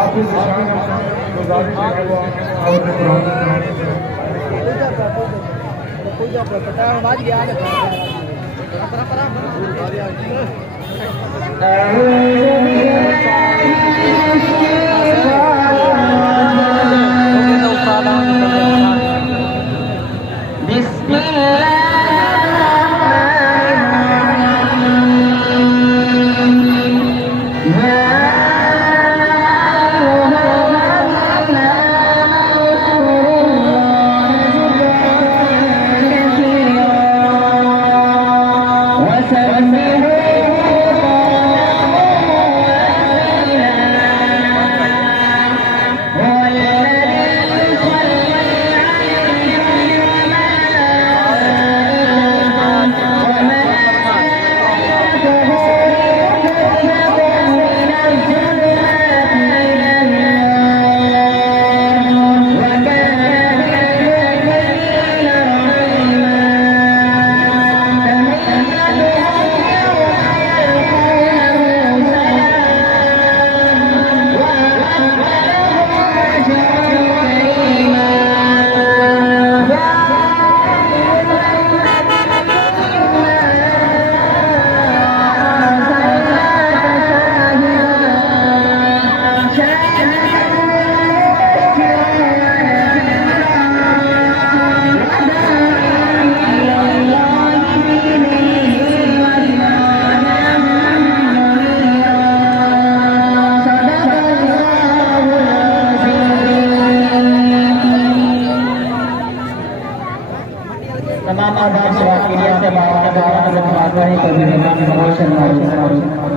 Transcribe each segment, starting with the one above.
आप इस गुजारिश तमाम आदाब शवाकिरिया से बाहर के दौरान रखवाते हैं कभी मेहमान प्रमोशन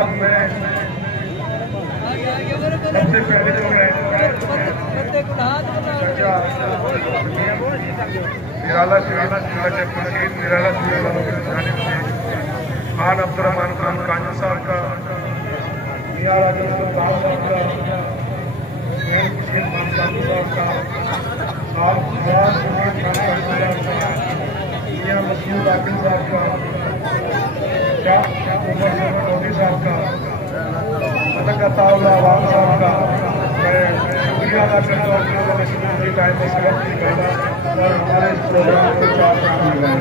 अब मैं सबसे पहले जो है निराला खान अब्दुर्रहमान खान कांजी साहब का मियां राजेंद्र साहब का मियां मसूद दाखिल साहब का मोदी साहब का मलक अताउल्ला अवाम साहब का मैं शुक्रिया अदा करता हूँ कि उन्होंने मुझे टाइम से वक्त निकाला और हमारे इस प्रोग्राम को चार लगाया।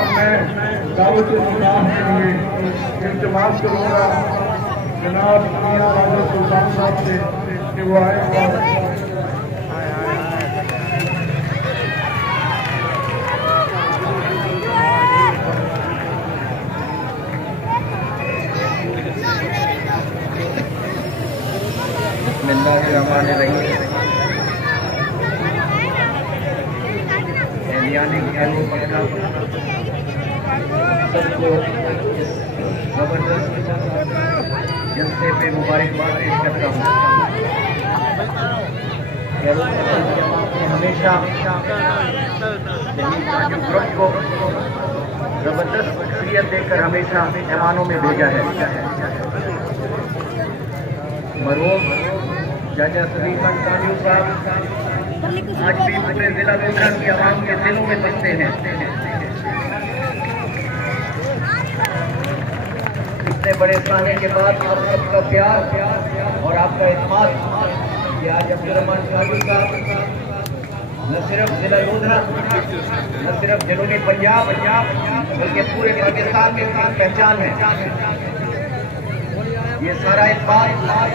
अब मैं दावत इस्लाम के लिए इल्तिमास करूँगा जनाब मियां राजा सुल्तान साहब से कि वो आए और यानी सबको इस जबरदस्त जलसे पे मुबारकबाद पेश करता हूँ। हमेशा ग्रुप को जबरदस्त शख्सियत देकर हमेशा मेहमानों में भेजा है। मरहूम चाचा सलीम काजू साहब आज भी पूरे जिला लोधरा की आवाम के दिलों में बसते हैं। इतने बड़े साने के बाद आप सबका प्यार और आपका इत्मीनान कि आज अब्दुर्रहमान काजू साहब न सिर्फ जिला लोधरा न सिर्फ जनूबी पंजाब बल्कि पूरे पाकिस्तान में पहचान है। ये सारा इत्मीनान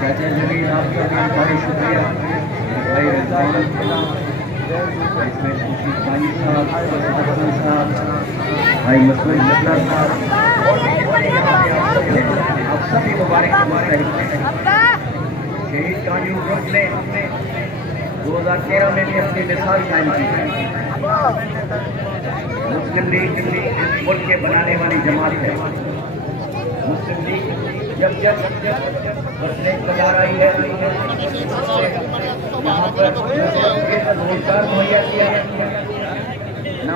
चाचा जमीन आपका भी भारी शुक्रिया भाई इसमें खुशी भाई साहब भाई मसूद जफला साहब आप सभी मुबारक शहीद काजू ग्रुप ने 2013 में भी अपनी मिसाल कायम की। मुस्लिम लीग मुल्क के बनाने वाली जमात है। मुस्लिम लीग जब बदला रही है यहाँ पर रोजगार मुहैया किया है। न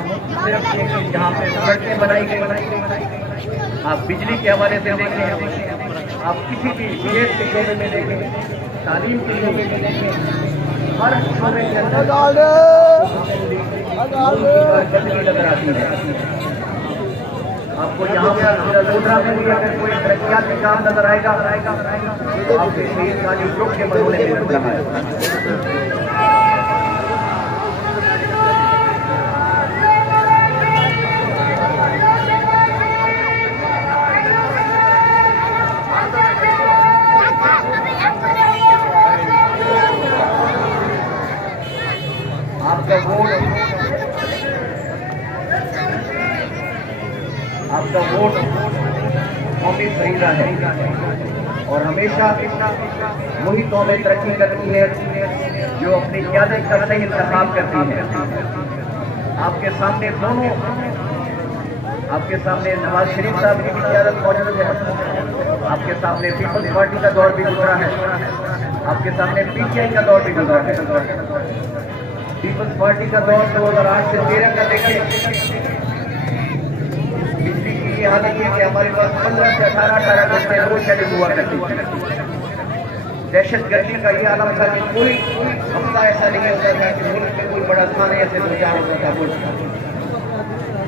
सिर्फ जहाँ पे सड़कें बनाई गई, आप बिजली के हवाले से देखें, आप किसी भी सेहत के शोबे में देखें, तालीम के शोबे में देखें, हर शोबे के अंदर नजर आती है। आपको यहाँ पर लोधरा में भी अगर कोई तरक्याती काम नजर आएगा तो आपके शहीद काजू ग्रुप के मरहूम में नजर आएगा। आपका वोट कौमी खरीदा है और हमेशा वही कौमें तरक्की करती है जो अपनी क़यादत का सही इंतखाब करती है। आपके सामने दोनों, आपके सामने नवाज शरीफ साहब की क़यादत मौजूद है, आपके सामने पीपल्स पार्टी का दौर भी गुजरा है, आपके सामने PTI का दौर भी गुजरा है। पीपल्स पार्टी का दौर 2008 से 13 का देखें, बिजली की ये हालत है कि हमारे पास 15 से 18 घंटे रोज शेडिंग हुआ करती है। दहशत गर्दी का ये आलम था कि कोई हफ्ता ऐसा नहीं होता था कि मुल्क में कोई बड़ा थाने ऐसे दो चार होता था। मुल्क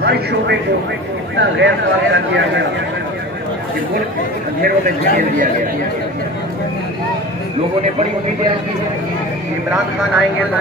हर शोबे को इतना गैर कर दिया गया कि मुल्क अंधेरों में झेल दिया गया। लोगों ने बड़ी उम्मीदें की इमरान खान आएंगे तो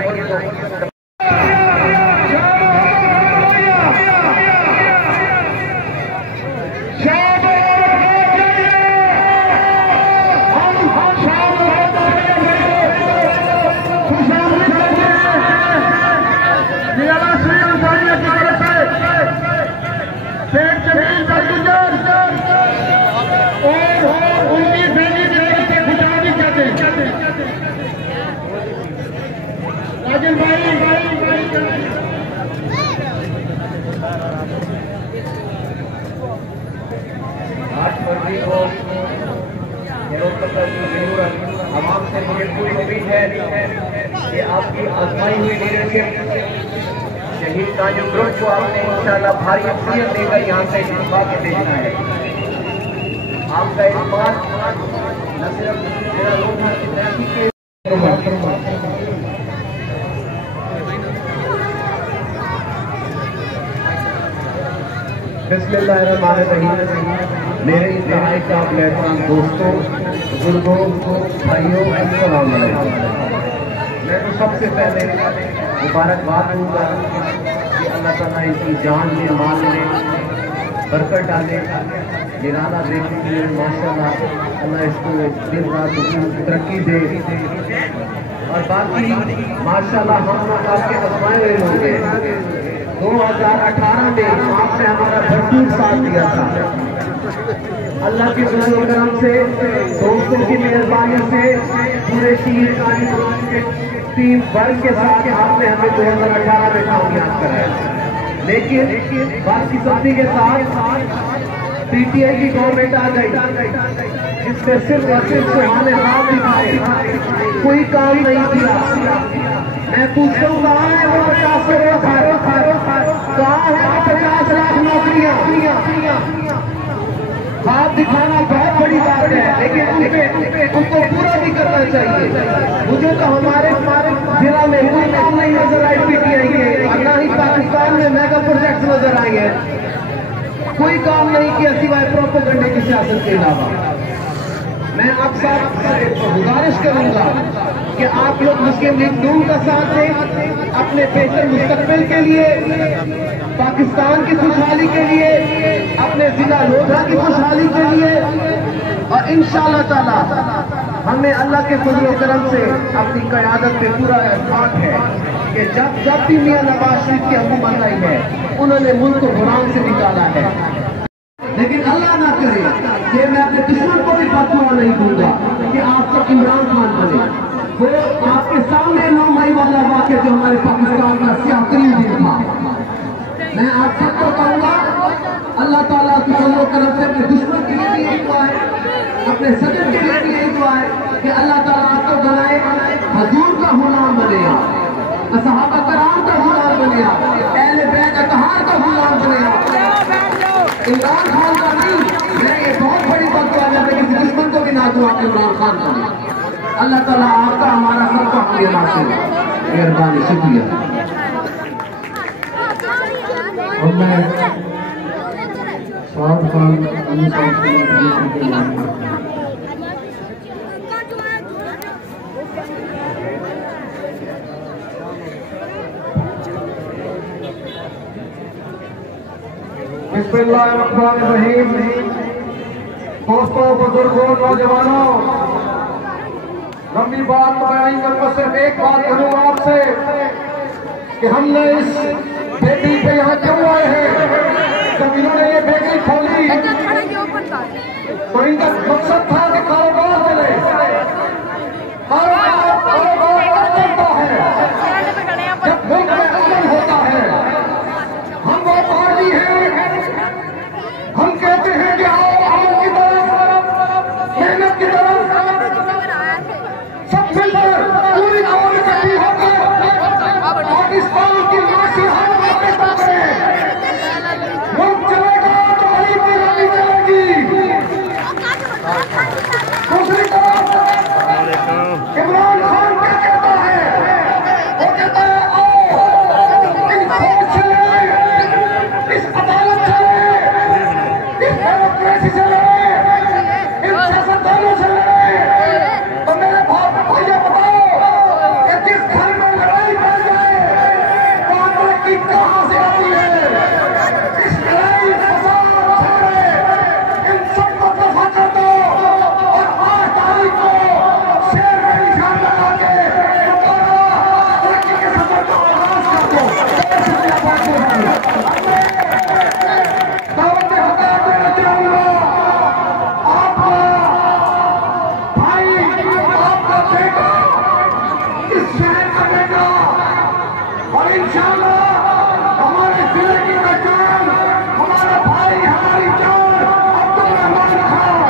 आवाम से मुझे पूरी उम्मीद है कि आपकी आजमाई हुई लीडरशिप शहीद काजू ग्रुप को आपने इंशाल्लाह भारी अक्सरियत देकर यहाँ से इस्तीफा के भेजना है। आपका इस्तेमाल न सिर्फ मेरा लोग के मेरे प्लेटफॉर्म दोस्तों, बुजुर्गों, भाइयों, अस्सलाम वालेकुम। मैं तो सबसे पहले मुबारकबाद दूंगा कि अल्लाह ताला इनकी जान में, माल में बरकत डाले। निराला देखने के लिए माशाअल्लाह अल्लाह इसको दिन रात तरक्की दे। और बाकी माशाल्लाह हम लोग आपके आजमाए हुए लोग हैं। 2018 में आपने हमारा भरपूर साथ दिया था। अल्लाह के फजल और करम से, दोस्तों की मेहरबानी से, पूरे टीम के टीम वर्ग के साथ आपने हमें 2018 में कामयाब कराया। लेकिन बादकिस्मती के साथ पीटीआई की गवर्नमेंट आ गई, जिसने सिर्फ और सिर्फ सुहाने हाथ दिखाए, कोई काम नहीं किया। मैं पूछता हूँ कहाँ है वो 50 करोड़, कहाँ है 50 लाख नौकरियां? हाथ दिखाना बहुत बड़ी बात है, लेकिन उनको पूरा भी करना चाहिए। मुझे तो हमारे जिला में कोई काम नहीं नजर आई पीटीआई के, ना ही पाकिस्तान में मेगा प्रोजेक्ट नजर आए हैं। कोई काम नहीं किया सिवाय प्रोपेगेंडे की सियासत के अलावा। मैं आप सबसे गुजारिश करूंगा कि आप लोग मुस्लिम लीग नून का साथ दें, अपने बेहतर मुस्तकबिल के लिए, पाकिस्तान की खुशहाली के लिए, अपने जिला लोधा की खुशहाली के लिए। और इंशाअल्लाह ताला हमें अल्लाह के फजल और करम से अपनी क़यादत पे पूरा एतमाद है कि जब भी मियां नवाज शरीफ की हुकूमत आई है, उन्होंने मुल्क को बुरान से निकाला है। लेकिन अल्लाह ना करे कि मैं अपने दुश्मन को भी फतवा नहीं दूंगा कि आप तो इमरान खान बने। वो आपके सामने 9 मई वाला वाक़या जो हमारे पाकिस्तान का सियासी दिन था, मैं आप सबको कहूंगा अल्लाह ताला की फजल और करम से अपने दुश्मन के लिए भी यही दुआ है, अपने सदर के लिए भी यही दुआ है कि अल्लाह ताला आपको बनाए हजूर का गुलाम बनेगा, सहाबा कराम का गुलाम बनेगा, अहले बैत अतहार का गुलाम बनेगा, इमरान खान का नहीं। मैं ये बहुत बड़ी बात कहा जाता है कि किसी दुश्मन को भी ना दूं, आप इमरान खान का। अल्लाह ताला आपका हमारा सबका हमें नासिर, मेहरबानी, शुक्रिया। और मैं साहब खान बिस्मिल्लाहिर्रहमानिर्रहीम। दोस्तों, बुजुर्गों, नौजवानों, लंबी बात तो मैं नहीं करूंगा, सिर्फ एक बात करूंगा आपसे कि हमने इस बेटी पे यहाँ क्यों आए हैं। जब इन्होंने ये बेटी खोली तो इनका मकसद था कि कारोबार चले। कारोबार चलता है जब मुल्क में अमन होता है। हम वो पार्टी हैं, हम कहते हैं कि आओ अमन की तरफ, मेहनत की तरफ, सब मिलकर पूरी कौम इकट्ठी होकर पाकिस्तान की माशी हर वापस करें। मुल्क चलेगा तो गरीब की गाड़ी चलेगी। दूसरी तरफ इमरान खान क्या कहता है, वो कहता है आओ इन फौज चले, इस अदालत चले, इस डेमोक्रेसी चले, इन सियासतदानों चले। तो मेरे भाइयों बताओ कि जिस घर में लड़ाई बढ़ जाए तो तरक्की कहां से आती है। इस लड़ाई फसाद झगड़े इन सबको दफा कर दो और 8 तारीख को शेर में निशान लगा के दोबारा तरक्की के सफर को आगाज कर दो। दावत हकार देना चाहूंगा आपका भाई, आपका बेटा, इस शहर का बेटा, और इंशाअल्लाह हमारे जिले की पहचान, हमारा भाई, हमारी जान अब्दुल रहमान खान।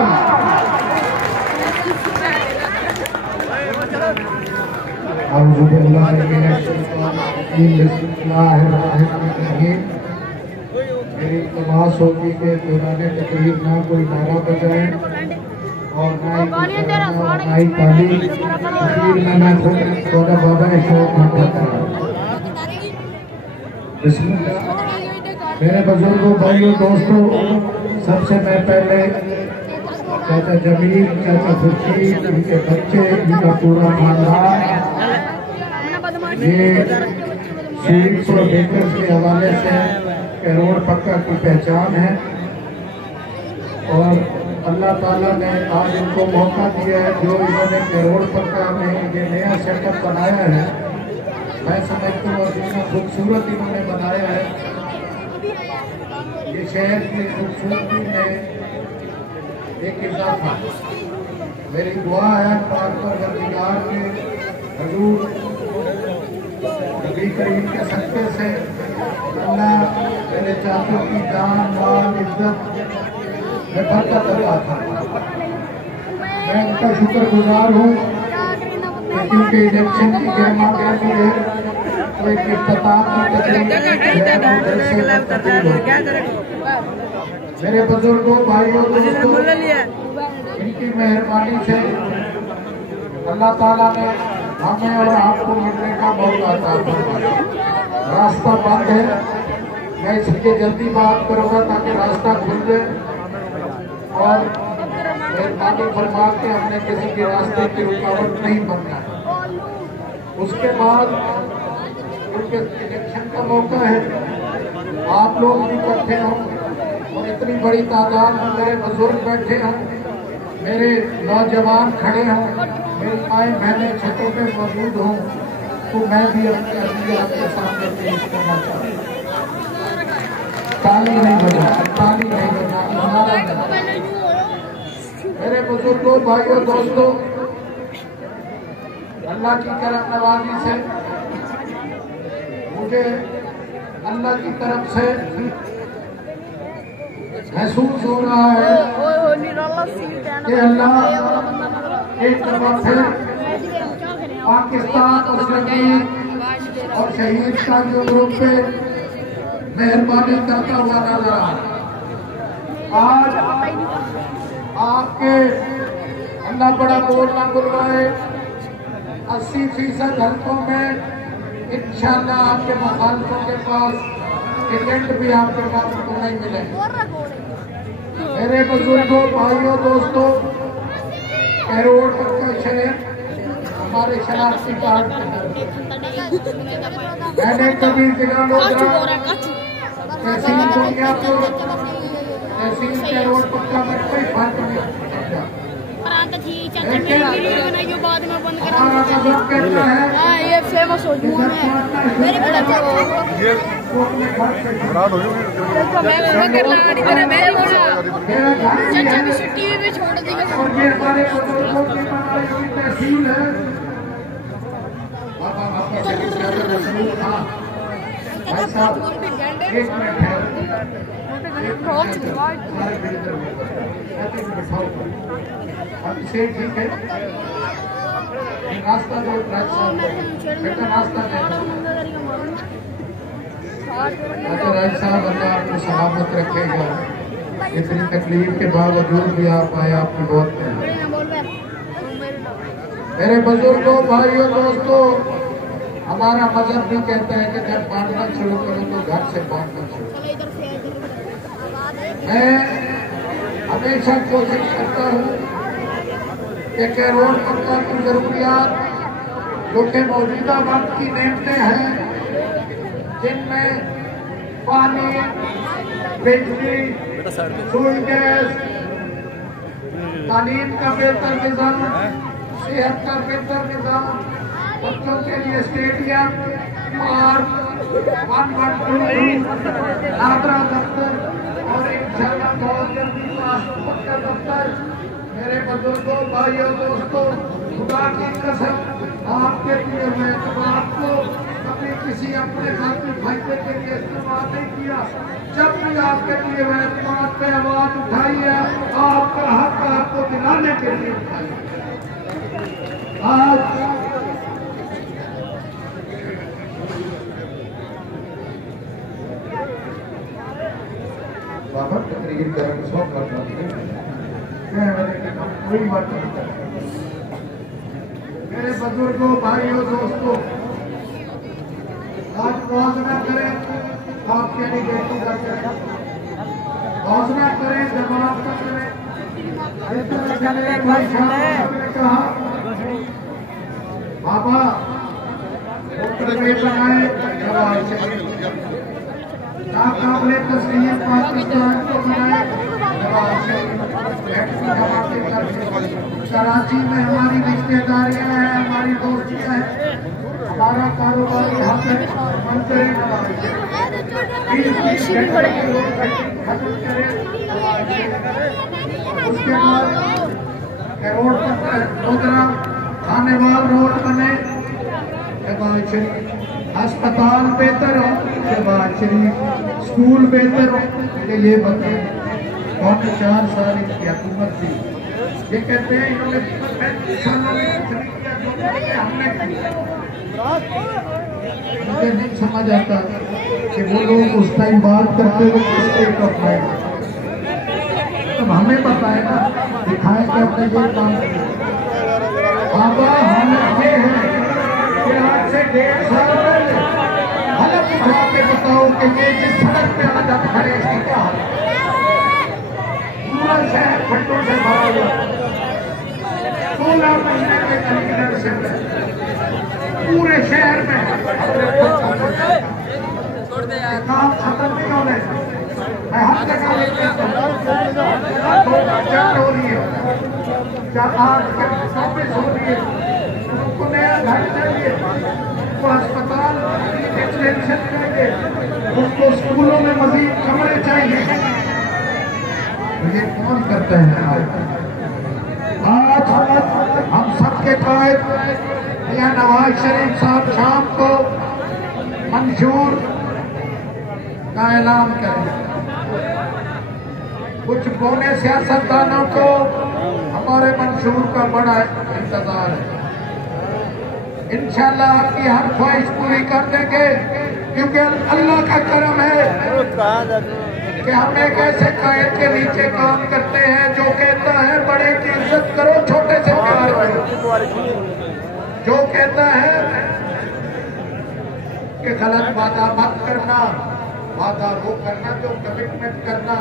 मेरी तमाश होगी कि दौरान तकरीर ना कोई नारा बजाए और ना ही ताली। तकरीर में मैं खुद थोड़ा बाबा शौक करता हूँ। मेरे बुजुर्गों, भाइयों, दोस्तों, सबसे मैं पहले चाचा जमील, चाचा खुर्शीद, इनके बच्चे, इनका पूरा खानदान, ये स्वीट्स और बेकर्स के हवाले से करोड़ पक्का की पहचान है। और अल्लाह ताला ने आज इनको मौका दिया है, जो इन्होंने करोड़ पक्का में ये नया सेटअप बनाया है, मैं समझता हूँ जितना खूबसूरत इन्होंने बनाया है, ये शहर की खूबसूरती में एक इजाफा। मेरी दुआ है पाक परवरदिगार के हुजूर नबी करीम के सदक़े से अल्लाह मेरे चाचों की जान माल इज्जत में बरकत अता फरमाए। मैं उनका शुक्रगुजार हूँ क्योंकि इलेक्शन की गर्मा गर्मी है तो एक इफ्तिताह की मेरे बुजुर्गों भाइयों दोस्तों, इनकी मेहरबानी से अल्लाह ताला ने हमें और आपको मिलने का मौका अता फरमाया। रास्ता बंद है, मैं इसलिए जल्दी बात करूँगा ताकि रास्ता खुल जाए और मेहरबानी फरमा के हमने किसी के रास्ते की रुकावट नहीं बनना है। उसके बाद क्योंकि इलेक्शन का मौका है, आप लोग भी इकट्ठे हों और इतनी बड़ी तादाद में मेरे बुजुर्ग बैठे हों, मेरे नौजवान खड़े हों, मेरी माएँ बहनें छतों पे मौजूद हों, तो मैं भी अपनी अर्जी आपके सामने पेश करना चाहूँ। ताली नहीं बजा, ताली नहीं बजा। मेरे बुजुर्गों भाइयों दोस्तों, अल्लाह की करम नवाजी से मुझे अल्लाह की तरफ से महसूस हो रहा है कि अल्लाह एक तरफ से पाकिस्तान और शहीद का जो ग्रुप पे मेहरबानी करता हुआ नजर आ रहा। आज आपके अल्लाह बड़ा बोल ना बुलवाए 80% हल्कों में इंशाअल्लाह आपके मुखालिफों के पास टिकट भी आपके पास को नहीं मिले। मेरे बुजुर्गों भाइयों दोस्तों, करोड़ का शहर हमारे शनाख्ती कार्ड मैंने कभी जिला तहसील दुनियापुर तहसील करोड़ पक्का में कोई फर्क नहीं समझा। हमारा मजहब कहता है ये फेमस हो चुका है मेरे चाचा भी छुट्टी में छोड़ दी और ये हमारे बुजुर्गों की तहसील है। भाई साहब एक मिनट है, अभिषेक ठीक है, रास्ता जो बेटा रास्ता राज साहब अल्लाह आपको सलामत रखेगा। इतनी तकलीफ के बावजूद भी आप आए, आपकी बहुत मेरे बुजुर्गों भाइयों दोस्तों, हमारा मजहब भी कहता है कि जब बांटना शुरू करो तो घर से बांटना शुरू करो। मैं हमेशा कोशिश करता हूँ कि करोड़ पक्का की जरूरियात जो कि मौजूदा वक्त की नेमतें हैं, जिनमें पानी, बिजली, रसोई गैस, तालीम का बेहतर निजाम, सेहत का बेहतर निजाम, बच्चों के लिए स्टेडियम, पार्क, 112 नादरा दफ्तर और इंशाअल्लाह बहुत जल्दी पासपोर्ट का दफ्तर। मेरे बुजुर्गों भाइयों दोस्तों, खुदा की कसम आपके लिए मैं आपको कभी किसी अपने खातिर फायदे के लिए इस्तेमाल नहीं किया। जब भी आपके लिए मैं बात पे आवाज उठाई है, आपका हक आपको दिलाने के लिए उठाई। आज बाबा तकरीर करके 100 कोई बात नहीं करता। मेरे बुजुर्गों भाइयों दोस्तों, आज मुआवजा करें, आपके लिए बेटी का करें, मुआवजा करें, जवाब का करें। कहा बाबा लगाए जवाब से नाकाबिले तस्लीम पाकिस्तान को बनाए जवाब से कराची में हमारी रिश्तेदारियां हैं, हमारी दोस्तियां हैं, हमारा कारोबार यहाँ पे मंत्री उसके बाद रोड पर खानेवाल रोड बने, अस्पताल बेहतर हो, स्कूल बेहतर हो। ये बताए कौन 4 साल की हुकूमत थी, ये कहते हैं इन्होंने मुझे नहीं समझ आता कि वो लोग उस टाइम बात करते हुए किस स्टेट ऑफ माइंड, तब हमें बताए ना, दिखाए कि अपने ये काम बाबा हमें ये है कि आज से 1.5 साल पहले हलफ उठा के बताओ कि ये जिस सड़क पे आज आप खड़े इसकी क्या हालत, पूरा शहर फटों से भरा हुआ, 16 महीने के लीडरशिप पूरे शहर में काम खत्म नहीं होने, मैं हर जगह हो रही है, 8 के 24 हो रही है, उनको नया घर चाहिए, उनको अस्पताल एक्सटेंशन चाहिए, उनको स्कूलों में मजीद कमरे चाहिए। ये कौन करते हैं? आज हम सबके कायद या नवाज शरीफ साहब शाम को मंशूर का ऐलान करें। कुछ बौने सियासतदानों को हमारे मंशूर का बड़ा इंतजार है। इंशाल्लाह आपकी हर ख्वाहिश पूरी कर देंगे, क्योंकि अल्लाह का करम है कि हम एक ऐसे कायद के नीचे काम करते हैं जो कहता है बड़े की इज्जत करो, छोटे से प्यार करो, जो कहता है कि गलत वादा मत करना, वादा वो करना जो कमिटमेंट करना।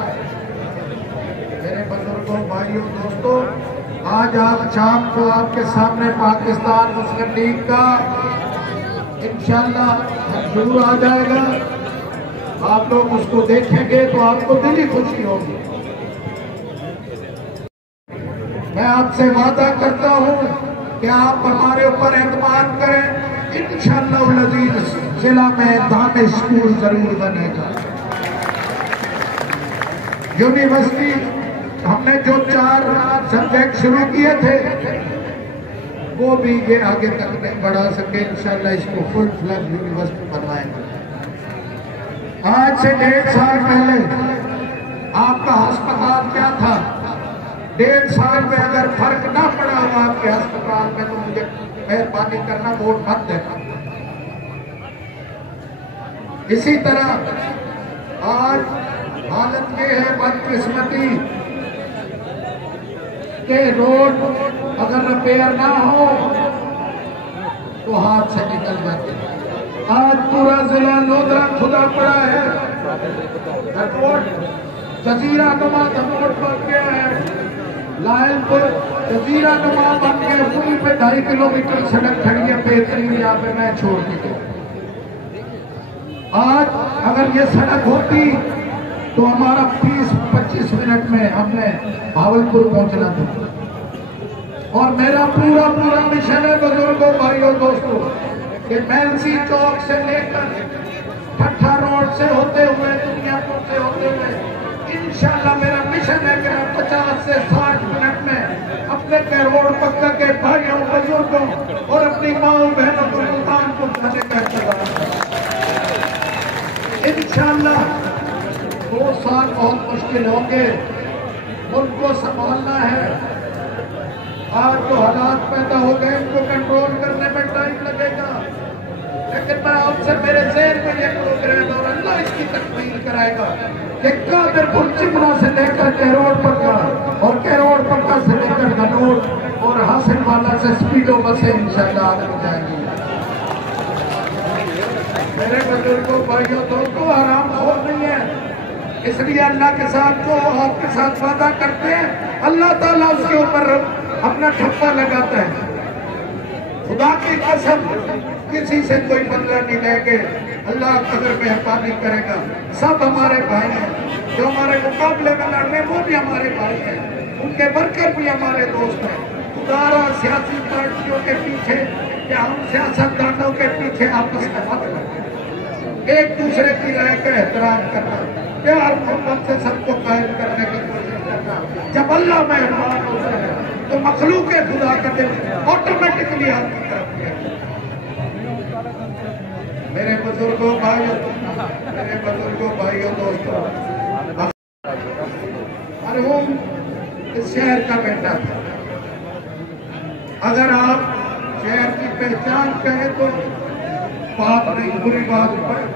मेरे बुजुर्गों, भाइयों, दोस्तों, आज आप शाम को आपके सामने पाकिस्तान मुस्लिम लीग का इंशाल्लाह मंशूर आ जाएगा। आप लोग उसको देखेंगे तो आपको दिली खुशी होगी। मैं आपसे वादा करता हूं कि आप हमारे ऊपर एतमाद करें, इंशाअल्लाह अज़ीज़ जिला में दानिश स्कूल जरूर बनेगा। यूनिवर्सिटी हमने जो 4 सब्जेक्ट शुरू किए थे वो भी ये आगे तक नहीं बढ़ा सके, इंशाअल्लाह इसको फुल फ्लैग यूनिवर्सिटी बनवाएंगे। आज से 1.5 साल पहले आपका अस्पताल क्या था? 1.5 साल में अगर फर्क ना पड़ा हो आपके अस्पताल में तो मुझे मेहरबानी करना वोट मत देना। इसी तरह आज हालत ये है बदकिस्मती के रोड अगर रिपेयर ना हो तो हाथ से निकल जाते। आज पूरा जिला लोधरा खुदा पड़ा है, जजीरा नुमा धमोट बन गया है, लायलपुर जजीरा नुमा बन के पुल पे 2.5 किलोमीटर सड़क खड़ी है बेहतरीन, यहाँ पे मैं छोड़ के गया। आज अगर ये सड़क होती तो हमारा 20-25 मिनट में हमने भावलपुर पहुंचना था। और मेरा पूरा मिशन है बुजुर्गों, भाइयों, दोस्तों, कि मैनसी चौक से लेकर ठट्ठा रोड से होते हुए दुनियापुर से होते हुए इंशाल्लाह मेरा मिशन है कि मैं 50 से 60 मिनट में अपने कैरोड़ पक्का के भाइयों, बुजुर्गों और अपनी माओ बहनों को सुल्तानपुर जाने का इंशाल्लाह। 2 साल बहुत मुश्किल होंगे, उनको संभालना है। आज तो हालात पैदा हो गए, इनको कंट्रोल करने में टाइम लगेगा, लेकिन मैं आपसे मेरे ज़हन में ये प्रोग्राम और अल्लाह इसकी तकमील कराएगा कि कादरपुर चिमना से लेकर कैरोड़ पक्का और कैरोड़ पक्का से लेकर गनौर और हासिलवाला से स्पीडो बसें इंशाल्लाह आगे जाएंगी। मेरे बुजुर्गों, भाइयों, दोस्तों, आराम खोर नहीं है, इसलिए अल्लाह के साथ जो आपके साथ वादा करते हैं अल्लाह ताला उसके ऊपर अपना ठप्पा लगाता है। खुदा की कसम किसी से कोई बदला नहीं लेंगे, अल्लाह अगर मेहरबानी करेगा। सब हमारे भाई हैं, जो हमारे मुकाबले में लड़ रहे हैं वो भी हमारे भाई हैं। उनके वर्कर भी हमारे दोस्त हैं। खुदारा सियासी पार्टियों के पीछे या हम सियासतदानों के पीछे आपस में मत लगे। एक दूसरे की राय का एहतराम करना, प्यार मोहब्बत से सबको कायम करने की कोशिश करना। जब अल्लाह मेहरबान होता है तो मखलूक खुदा का दिल ऑटोमेटिकली आपकी तरफ है। मेरे बुजुर्गों भाइयों दोस्तों, मरहूम इस शहर का बेटा था। अगर आप शहर की पहचान करें तो बात नहीं, बुरी बात,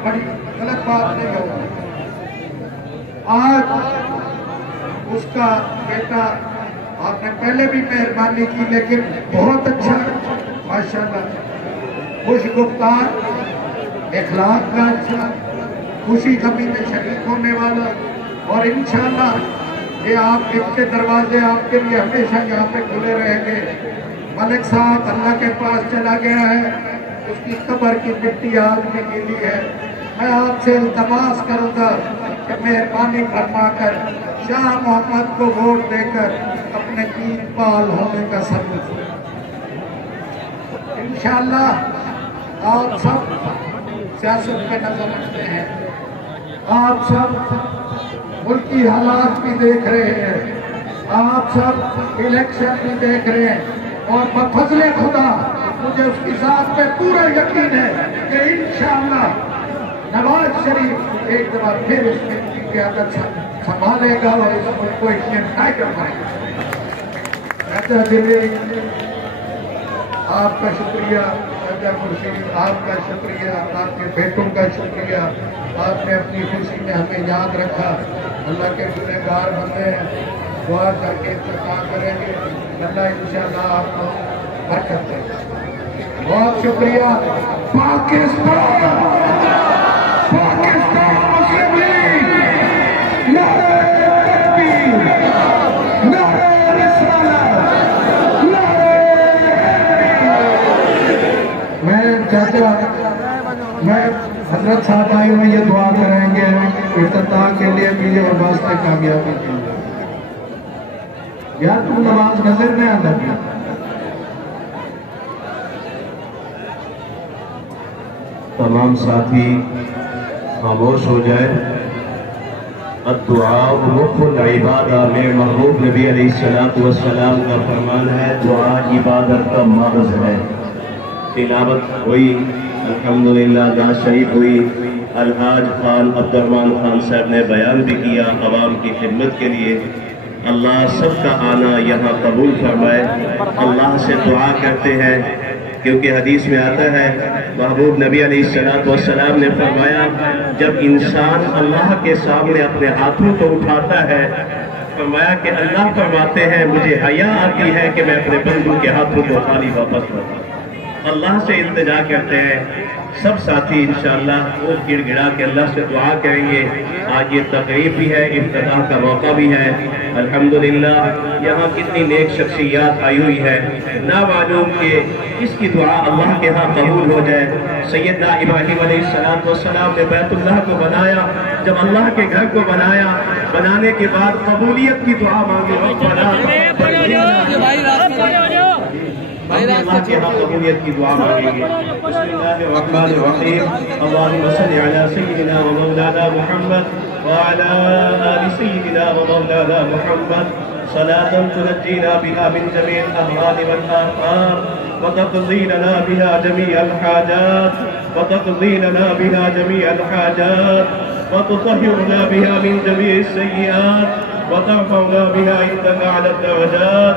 बड़ी गलत बात नहीं होगी। आज उसका बेटा, आपने पहले भी मेहरबानी की लेकिन बहुत अच्छा माशाल्लाह, खुशगुफ्तार, इखलाक का अच्छा, खुशी गमी में शरीक होने वाला, और इंशाल्लाह ये आप इनके दरवाजे आपके लिए हमेशा यहाँ पे खुले रहेंगे। मलिक साहब अल्लाह के पास चला गया है, उसकी कब्र की मिट्टी आज भी गीली है। मैं आपसे इल्तमास करूंगा कि मेहरबानी फरमाकर शाह मोहम्मद को वोट देकर अपने तीन पाल होने का सबूत इंशाअल्लाह। आप सब सियासत में नजर रखते हैं, आप सब मुल्की हालात भी देख रहे हैं, आप सब इलेक्शन भी देख रहे हैं, और बफजले खुदा मुझे उसकी जात पे पूरा यकीन है कि इंशाअल्लाह नवाज शरीफ एक दफा फिर इस मिट्टी की आदत संभालेगा और इस मुल्क को इंडियन टाइगर बनाएगा। आपका शुक्रिया मुर्शीद, आपका शुक्रिया, आपके बेटों का शुक्रिया, आपने अपनी खुशी में हमें याद रखा। अल्लाह के गुनहगार बंदे हैं, दुआ करके इत्तका करेंगे, अल्लाह इंशाअल्लाह आपको बरकत दे। बहुत शुक्रिया। पाकिस्तान मुस्लिम लीग, नारे तकबीर, नारे रिसालत, नारे मैं चाचा, मैं हजरत साहब आए हुए ये दुआ करेंगे इफ्तिताह के लिए भी और वास्ते कामयाबी के लिए। यार तू नमाज नजर में आता है। तमाम साथी खामोश हो जाए। अद्दुआ रुकुल इबादा में महबूब नबी अलैहिस्सलातु वस्सलाम का फरमान है, दुआ इबादत का मग़ज़ है। तिलावत हुई, अल्हम्दुलिल्लाह, नात शरीफ हुई, अलहाज खान अब्दुर्रहमान खान साहब ने बयान भी किया अवाम की खिदमत के लिए। अल्लाह सबका आना यहाँ कबूल फरमाए। अल्लाह से दुआ करते हैं क्योंकि हदीस में आता है, महबूब नबी अलैहिस्सलातु वस्सलाम ने फरमाया, जब इंसान अल्लाह के सामने अपने हाथों को उठाता है, फरमाया कि अल्लाह फरमाते हैं मुझे हया आती है कि मैं अपने बंदों के हाथों को खाली वापस लौटाऊं। अल्लाह से इल्तिजा करते हैं। सब साथी इंशाअल्लाह वो गिड़गिड़ा के अल्लाह से दुआ करेंगे। आज ये तकरीब भी है, इफ्तिताह का मौका भी है। अल्हम्दुलिल्लाह यहाँ कितनी नेक शख्सियात आई हुई है, ना मालूम कि इसकी दुआ अल्लाह के यहाँ कबूल हो जाए। सैयदना इब्राहीम अलैहिस्सलातु वस्सलाम ने बैतुल्लाह को बनाया, जब अल्लाह के घर को बनाया, बनाने के बाद कबूलियत की दुआ मांगी, अल्लाह के यहाँ कबूलियत की दुआ मांगेंगे। अल्लाहुम्मा सल्लि अला सय्यिदिना व मौलाना मुहम्मद व अला आलि सय्यिदिना व मौलाना मुहम्मद सलातन तुनज्जीना बिहा मिन जमीइल अहवाल वल आफात व तक़दी लना बिहा जमीअल हाजात व तक़दी लना बिहा जमीअल हाजात व तुतहिरुना बिहा मिन जमीइस सय्यिआत व तर्फउना बिहा इंदका अला दरजात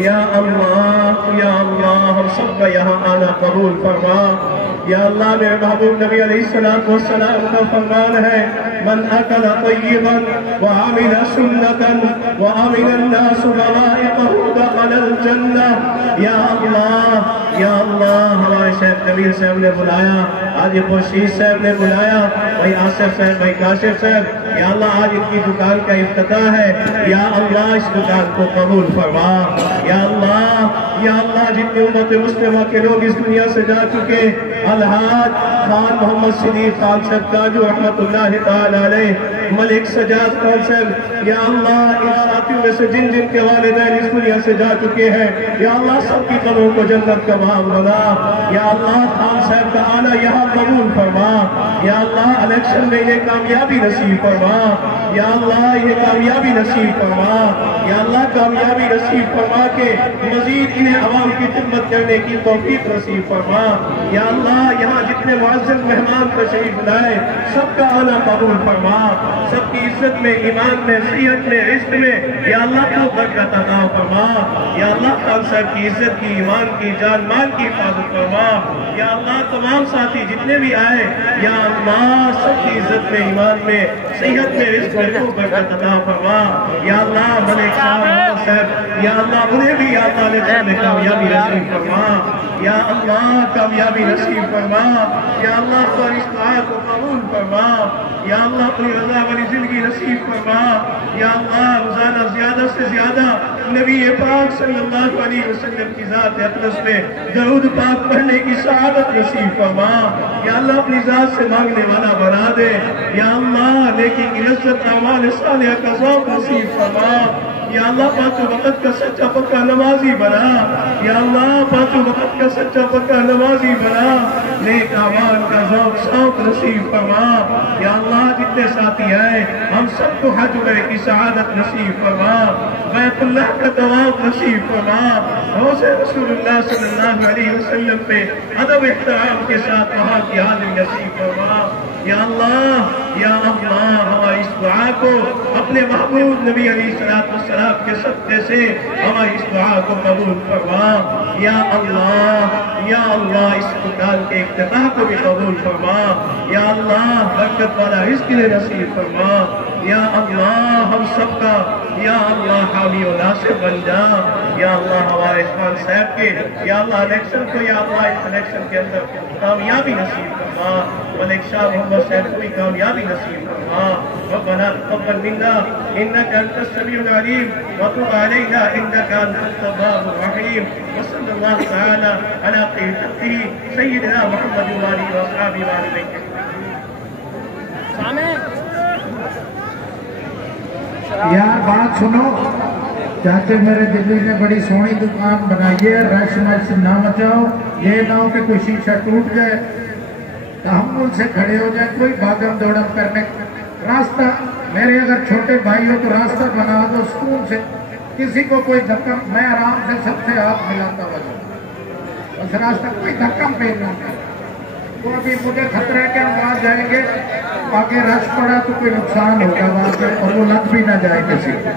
या अल्लाह हम सबका यहाँ आना कबूल फरमा। या अल्लाह मेरे महबूब नबी अलैहिस्सलाम का फरमान है, मन अकल तय्यबन व अमिल सुन्नतन व अमिन अन्नास मवाइक़हु दखलल जन्नह। या अल्लाह हमारे शेख कबीर साहब ने बुलाया, आज खुर्शीद साहब ने बुलाया, भाई आसिफ साहब, भाई काशिफ साहब, या अल्लाह आज इनकी दुकान का इफ्तिताह है, या अल्लाह इस दुकान को कबूल फरमा। या अल्लाह जितने उम्मत मुस्लिमा के लोग इस दुनिया से जा चुके, अलहाज खान मोहम्मद सिद्दीक खान साहब काजू रहमतुल्लाह तआला अलैह, मलिक सजाद खान साहब, या अल्लाह इन साथियों में से जिन जिन के वालिदैन इस दुनिया से जा चुके हैं, या अल्लाह सबकी कब्रों को जन्नत का बाग बना। या अल्लाह खान साहब का आना यहाँ कबूल फरमा। या अल्लाह इलेक्शन में ये कामयाबी नसीब फरमा। या अल्लाह ये कामयाबी नसीब फरमा। या अल्लाह कामयाबी नसीब फरमा के मजीद इन्हें अवाम की खिदमत करने की तौफीक नसीब फरमा। या अल्लाह यहाँ जितने मुअज़्ज़ज़ मेहमान तशरीफ लाए सबका आना कबूल फरमा, सबकी इज्जत में, ईमान में, सेहत में, रिज़्क़ में या अल्लाह को बरकत अता फरमा। या अल्लाह खान साहब की इज्जत की, ईमान की, जान माल की हिफाजत फरमा। या अल्लाह तमाम साथी जितने भी आए, या अल्लाह सबकी इज्जत में, ईमान में, सेहत में, रिज़्क़ में को बरकत अता फरमा। या अल्लाह मलिक साहब, या अल्लाह उन्हें भी या अल्लाह ने कामयाबी नसीब फरमा। या अल्लाह कामयाबी नसीब फरमा। या अल्लाह को इस्ताआ को कबूल फरमा। या अल्लाह अपनी रज़ा वाली जिंदगी नसीब फरमा। या अल्लाह रोज़ाना ज़्यादा से ज़्यादा नबी पाक सल्लल्लाहु अलैहि वसल्लम की ज़ात अक़दस में दरूद पाक पढ़ने की सआदत नसीब फरमा। या अल्लाह अपनी ज़ात से मांगने वाला बना दे। या अल्लाह नेकी की लज़्ज़त, अमाल सालिहा का ज़ौक़ नसीब फरमा। या अल्लाह पाँचों वक़्त का सच्चा पक्का नमाजी बना। या अल्लाह पाँचों वक़्त का सच्चा पक्का नमाजी बना। नेक अमाल का ज़ौक़ नसीब फरमा। या अल्लाह जितने साथी आए हम सबको हज उम्रह की सआदत नसीब फरमा। बैतुल्लाह का तवाफ़ नसीब फरमा। रोज़े रसूलुल्लाह सल्लल्लाहु अलैहि वसल्लम पे अदब इहतराम के साथ वहाँ की हाज़िरी नसीब फरमा। या अल्लाह हमारी इस दुआ को अपने महबूब नबी अलैहिस्सलाम के सदक़े से हमारी इस दुआ को कबूल फरमा। या अल्लाह इस दुकान के इफ्तिताह को भी कबूल फरमा। या अल्लाह बरकत वाला रिज़्क़ नसीब फरमा। या अल्लाह हम सबका या अल्लाह हामी और नासिर बन जा। या अल्लाह हमारे खान साहब के या अल्लाह इलेक्शन को या अल्लाह इस इलेक्शन के अंदर कामयाबी नसीब फरमा। मलिक शाह मोहम्मद साहब को भी कामयाबी नसीब फरमा। रब्बना तक़ब्बल मिन्ना इन्नका अंतस समीउल अलीम व तुब अलैना इन्नका अंतत तव्वाबुर रहीम। व सल्लल्लाहु तआला अला खैरि सय्यिदिना मुहम्मद व आलिहि व अस्हाबिहि व अजमईन। यार बात सुनो, चाचे मेरे दिल्ली ने बड़ी सोहनी दुकान बनाई है, रश मच ना मचाओ। ये ना हो कि कोई शीशा टूट जाए, तहम्मुल से खड़े हो जाए, कोई भागम दौड़म करने रास्ता। मेरे अगर छोटे भाई हो तो रास्ता बना दो सुकून से, किसी को कोई धक्का, मैं आराम से सबसे हाथ मिलाता हुआ बस रास्ता, कोई धक्का पेश ना करे। तो अभी मुझे खतरा है कि हम वहाँ जाएंगे, आगे रश पड़ा तो कोई नुकसान होगा वहाँ पे और वो लग भी ना जाए किसी को।